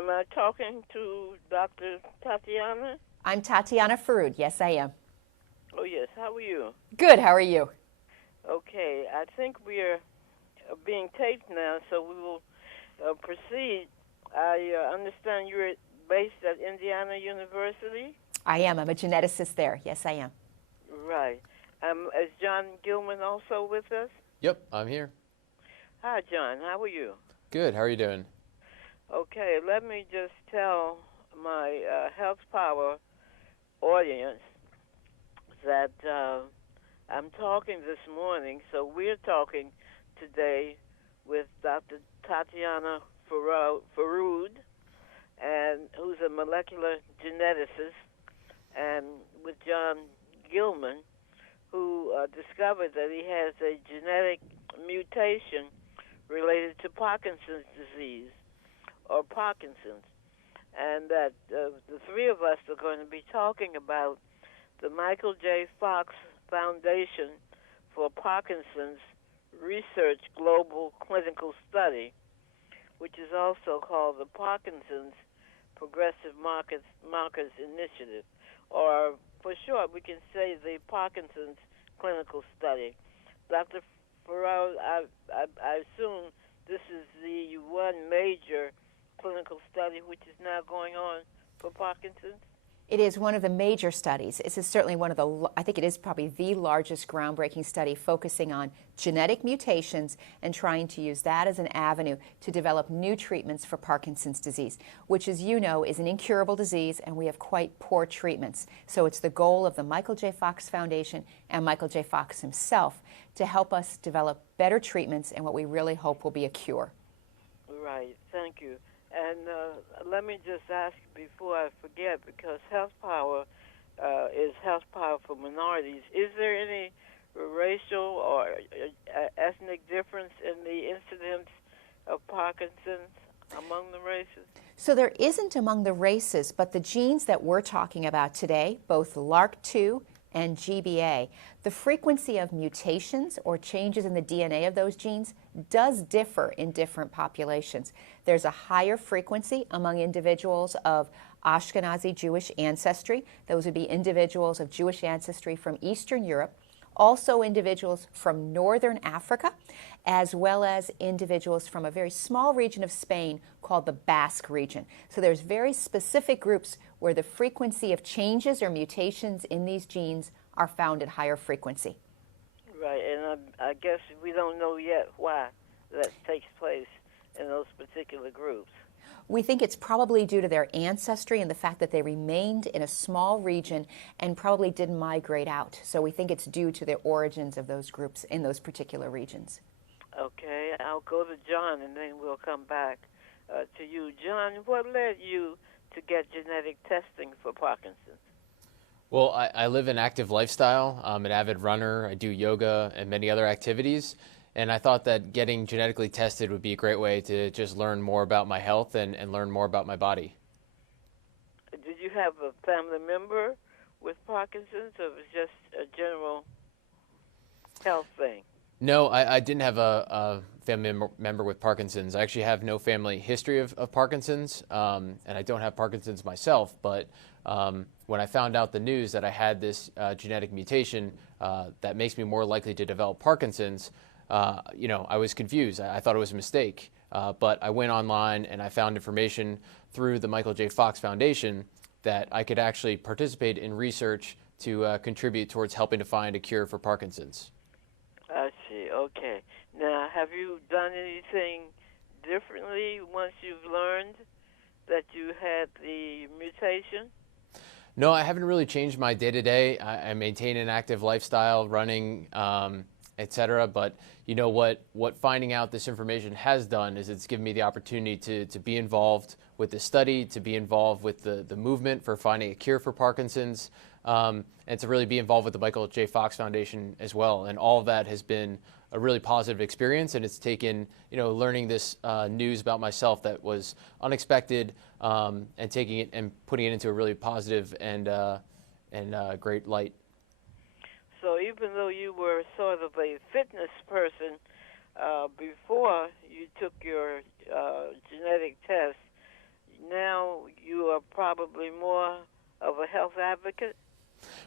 Am I talking to Dr. Tatiana? I'm Tatiana Foroud. Yes, I am. Oh, yes. How are you? Good. How are you? Okay. I think we are being taped now, so we will proceed. I understand you're based at Indiana University? I am. I'm a geneticist there. Yes, I am. Right. Is John Gilman also with us? Yep, I'm here. Hi, John. How are you? Good. How are you doing? Okay. Let me just tell my Health Power audience that I'm talking this morning, so we're talking today with Dr. Tatiana Foroud, and who's a molecular geneticist, and with John Gilman, who discovered that he has a genetic mutation related to Parkinson's disease, or Parkinson's, and that the three of us are going to be talking about the Michael J. Fox Foundation for Parkinson's Research Global Clinical Study, which is also called the Parkinson's Progressive Markers Initiative, or for short, we can say the Parkinson's Clinical Study. Dr. Foroud, I assume this is the one major clinical study which is now going on for Parkinson's? It is one of the major studies. This is certainly one of the, I think it is probably the largest groundbreaking study focusing on genetic mutations and trying to use that as an avenue to develop new treatments for Parkinson's disease, which, as you know, is an incurable disease, and we have quite poor treatments. So it's the goal of the Michael J. Fox Foundation and Michael J. Fox himself to help us develop better treatments and what we really hope will be a cure. Right. Thank you. And let me just ask before I forget, because Health Power is Health Power for minorities. Is there any racial or ethnic difference in the incidence of Parkinson's among the races? So there isn't among the races, but the genes that we're talking about today, both LRRK2 and GBA, the frequency of mutations or changes in the DNA of those genes does differ in different populations. There's a higher frequency among individuals of Ashkenazi Jewish ancestry. Those would be individuals of Jewish ancestry from Eastern Europe, also individuals from Northern Africa, as well as individuals from a very small region of Spain called the Basque region. So there's very specific groups where the frequency of changes or mutations in these genes are found at higher frequency. Right, and I guess we don't know yet why that takes place in those particular groups. We think it's probably due to their ancestry and the fact that they remained in a small region and probably didn't migrate out. So we think it's due to the origins of those groups in those particular regions. Okay, I'll go to John and then we'll come back to you. John, what led you to get genetic testing for Parkinson's? Well, I live an active lifestyle. I'm an avid runner. I do yoga and many other activities. And I thought that getting genetically tested would be a great way to just learn more about my health and learn more about my body. Did you have a family member with Parkinson's, or was it just a general health thing? No, I didn't have a family member with Parkinson's. I actually have no family history of Parkinson's, and I don't have Parkinson's myself. But when I found out the news that I had this genetic mutation that makes me more likely to develop Parkinson's, I was confused. I thought it was a mistake. But I went online and I found information through the Michael J. Fox Foundation that I could actually participate in research to contribute towards helping to find a cure for Parkinson's. I see. Okay. Now, have you done anything differently once you've learned that you had the mutation? No, I haven't really changed my day-to-day. I maintain an active lifestyle, running, etc. But you know what finding out this information has done is it's given me the opportunity to be involved with the study, to be involved with the movement for finding a cure for Parkinson's, and to really be involved with the Michael J. Fox Foundation as well. And all of that has been a really positive experience, and it's taken, learning this news about myself that was unexpected, and taking it and putting it into a really positive and great light. So even though you were sort of a fitness person before you took your genetic test, probably more of a health advocate?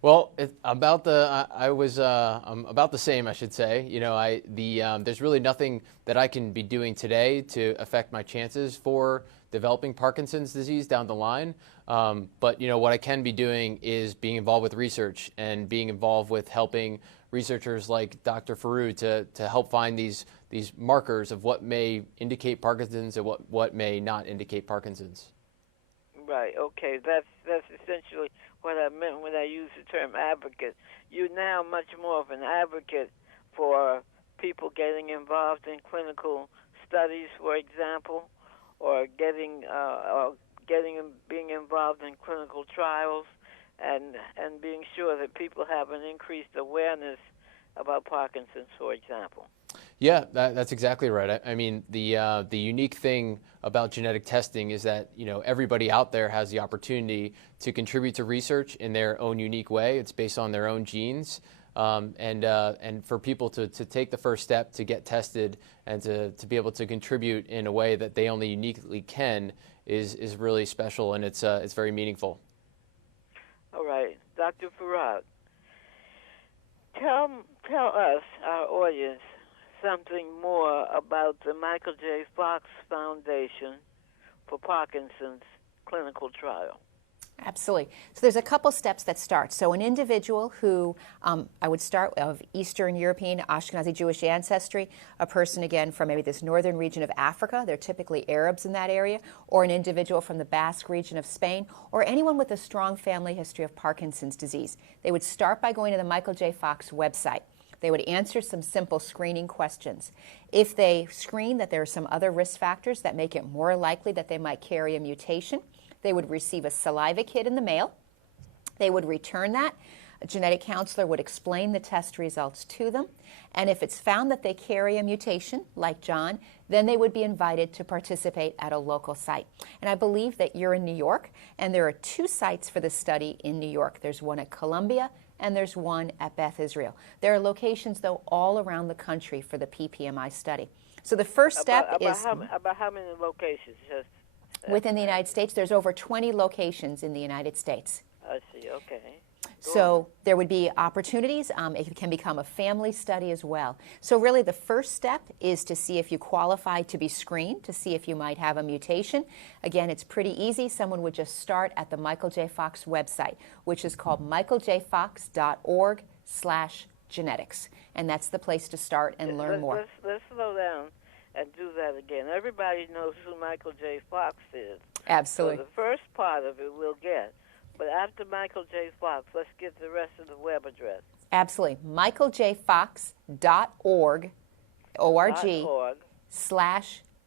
Well, I'm about the same, I should say. There's really nothing that I can be doing today to affect my chances for developing Parkinson's disease down the line. But what I can be doing is being involved with research and being involved with helping researchers like Dr. Foroud to help find these markers of what may indicate Parkinson's and what may not indicate Parkinson's. Right. Okay. That's essentially what I meant when I used the term advocate. You're now much more of an advocate for people getting involved in clinical studies, for example, or being involved in clinical trials, and being sure that people have an increased awareness about Parkinson's, for example. Yeah, that's exactly right. I mean, the unique thing about genetic testing is that everybody out there has the opportunity to contribute to research in their own unique way. It's based on their own genes, and for people to take the first step to get tested and to be able to contribute in a way that they only uniquely can is really special, and it's very meaningful. All right, Dr. Foroud, tell us, our audience, something more about the Michael J. Fox Foundation for Parkinson's clinical trial. Absolutely. So there's a couple steps that start. So an individual who, I would start of Eastern European, Ashkenazi Jewish ancestry, a person again from maybe this northern region of Africa, they're typically Arabs in that area, or an individual from the Basque region of Spain, or anyone with a strong family history of Parkinson's disease. They would start by going to the Michael J. Fox website. They would answer some simple screening questions. If they screen that there are some other risk factors that make it more likely that they might carry a mutation, they would receive a saliva kit in the mail. They would return that. A genetic counselor would explain the test results to them. And if it's found that they carry a mutation, like John, then they would be invited to participate at a local site. And I believe that you're in New York, and there are 2 sites for this study in New York. There's one at Columbia, and there's one at Beth Israel. There are locations, though, all around the country for the PPMI study. So the first step is... About how many locations? Within the United States, there's over 20 locations in the United States. I see, okay. So there would be opportunities. It can become a family study as well. So really the first step is to see if you qualify to be screened, to see if you might have a mutation. Again, it's pretty easy. Someone would just start at the Michael J. Fox website, which is called michaeljfox.org/genetics. And that's the place to start and learn more. Let's slow down and do that again. Everybody knows who Michael J. Fox is. Absolutely. So the first part of it we'll get. But after Michael J. Fox, let's get the rest of the web address. Absolutely. michaeljfox.org, /genetics.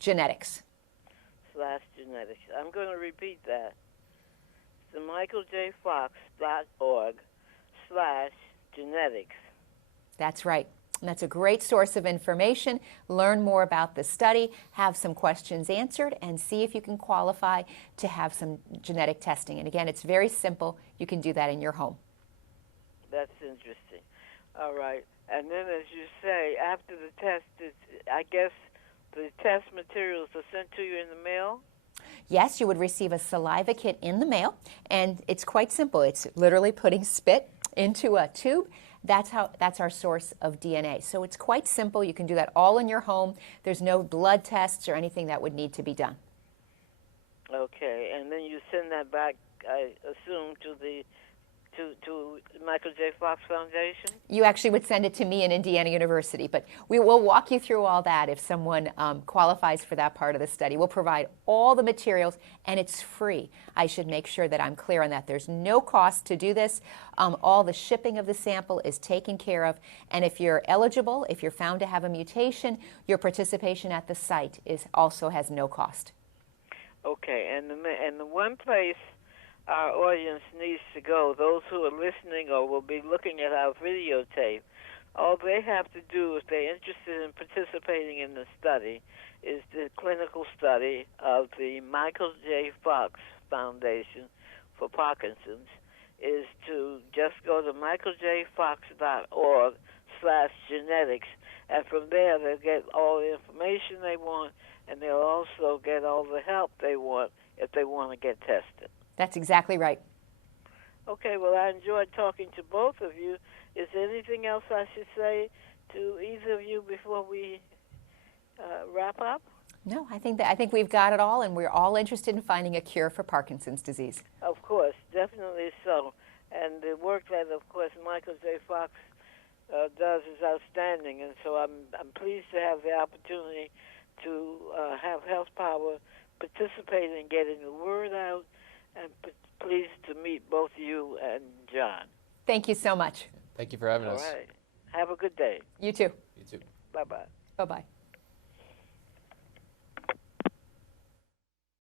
/genetics. I'm going to repeat that. It's michaeljfox.org/genetics. That's right. And that's a great source of information. Learn more about the study, have some questions answered, and see if you can qualify to have some genetic testing. And again, it's very simple. You can do that in your home. That's interesting. All right. And then, as you say, after the test, I guess the test materials are sent to you in the mail? Yes, you would receive a saliva kit in the mail, and it's quite simple. It's literally putting spit into a tube. That's our source of DNA. So it's quite simple. You can do that all in your home. There's no blood tests or anything that would need to be done. Okay, and then you send that back, I assume, to the Michael J. Fox Foundation? You actually would send it to me in Indiana University, but we will walk you through all that if someone qualifies for that part of the study. We'll provide all the materials, and it's free. I should make sure that I'm clear on that. There's no cost to do this. All the shipping of the sample is taken care of, and if you're eligible, if you're found to have a mutation, your participation at the site also has no cost. Okay, and the one place our audience needs to go, those who are listening or will be looking at our videotape, all they have to do if they're interested in participating in the study is the clinical study of the Michael J. Fox Foundation for Parkinson's, is to just go to michaeljfox.org/genetics, and from there they'll get all the information they want, and they'll also get all the help they want if they want to get tested. That's exactly right. Okay, well, I enjoyed talking to both of you. Is there anything else I should say to either of you before we wrap up? No, I think we've got it all, and we're all interested in finding a cure for Parkinson's disease. Of course, definitely so. And the work that, of course, Michael J. Fox does is outstanding, and so I'm pleased to have the opportunity to have Health Power participate in getting the word out, and pleased to meet both you and John. Thank you so much. Thank you for having us. All right. Have a good day. You too. You too. Bye-bye. Bye-bye.